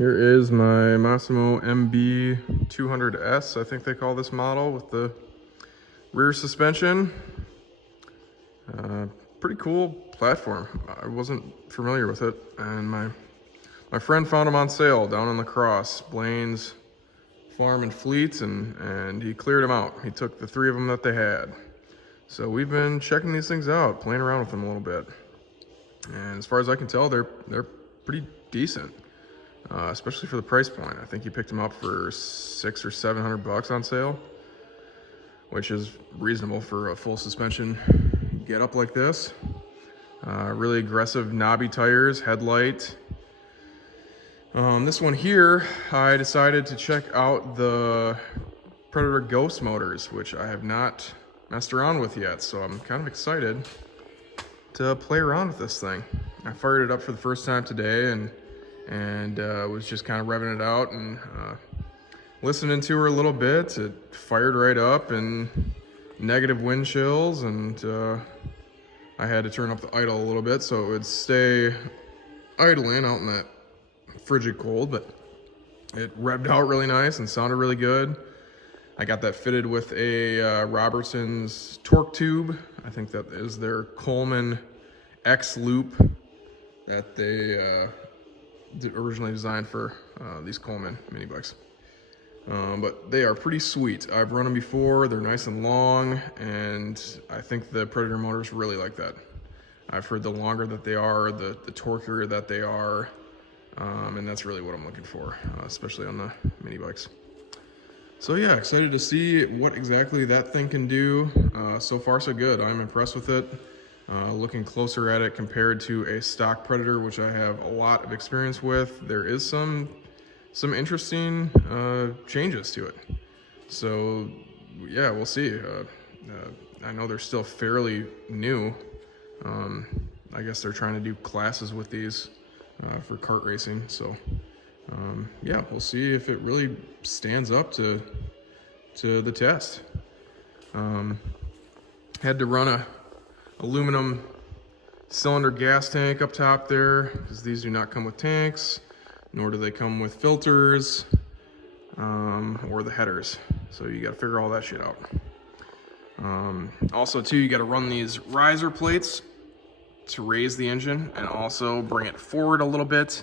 Here is my Massimo MB200S, I think they call this model, with the rear suspension. Pretty cool platform. I wasn't familiar with it, and my friend found them on sale down in La Crosse, Blaine's Farm and Fleet, and he cleared them out. He took the 3 of them that they had. So we've been checking these things out, playing around with them a little bit. And as far as I can tell, they're pretty decent. Especially for the price point. I think you picked them up for $600 or $700 on sale, which is reasonable for a full suspension get up like this. Really aggressive knobby tires, headlight. This one here, I decided to check out the Predator Ghost motors, which I have not messed around with yet, so I'm kind of excited to play around with this thing. I fired it up for the first time today and was just kind of revving it out and listening to her a little bit. It fired right up and negative wind chills, and I had to turn up the idle a little bit so it would stay idling out in that frigid cold, but it revved out really nice and sounded really good. I got that fitted with a Robertson's torque tube. I think that is their Coleman X loop that they originally designed for these Coleman mini bikes. But they are pretty sweet. I've run them before. They're nice and long, and I think the Predator motors really like that. I've heard the longer that they are, the torquier that they are, and that's really what I'm looking for, especially on the mini bikes. So yeah, excited to see what exactly that thing can do. So far so good. I'm impressed with it. Looking closer at it compared to a stock Predator, which I have a lot of experience with, there is some interesting changes to it. So yeah, we'll see. I know they're still fairly new. I guess they're trying to do classes with these for kart racing. So yeah, we'll see if it really stands up to the test. Had to run a aluminum cylinder gas tank up top there, because these do not come with tanks, nor do they come with filters or the headers. So you got to figure all that shit out. Also too, you got to run these riser plates to raise the engine and also bring it forward a little bit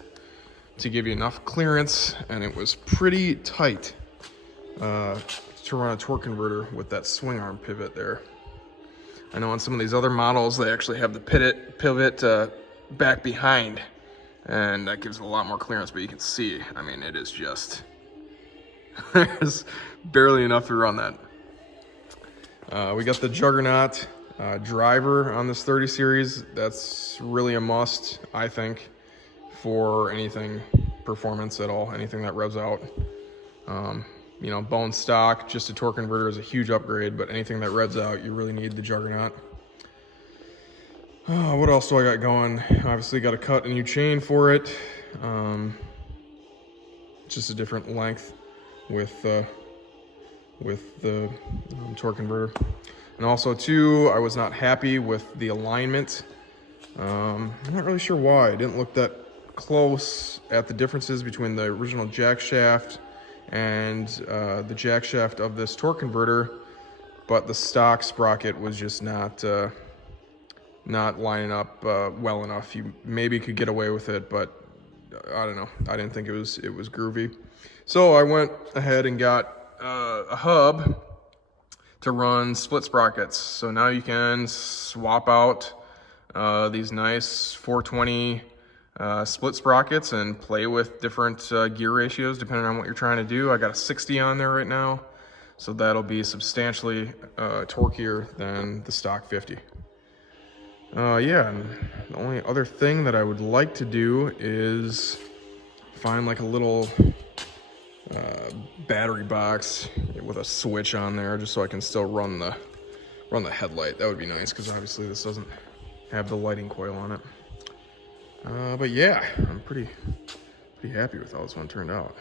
to give you enough clearance, and it was pretty tight to run a torque converter with that swing arm pivot there. I know on some of these other models, they actually have the pivot back behind, and that gives it a lot more clearance, but you can see, I mean, it is just, there's barely enough to run that. We got the Juggernaut driver on this 30 series. That's really a must, I think, for anything performance at all, anything that revs out. You know, bone stock, just a torque converter is a huge upgrade, but anything that revs out, you really need the Juggernaut. What else do I got going? Obviously got to cut a new chain for it. Just a different length with the torque converter. And also too, I was not happy with the alignment. I'm not really sure why. I didn't look that close at the differences between the original jack shaft and the jack shaft of this torque converter, but the stock sprocket was just not lining up well enough. You maybe could get away with it, but I don't know. I didn't think it was groovy. So I went ahead and got a hub to run split sprockets. So now you can swap out these nice 420 split sprockets and play with different gear ratios depending on what you're trying to do. I got a 60 on there right now, so that'll be substantially torqueier than the stock 50. Yeah, and the only other thing that I would like to do is find like a little battery box with a switch on there, just so I can still run the headlight. That would be nice, because obviously this doesn't have the lighting coil on it. But yeah, I'm pretty happy with how this one turned out.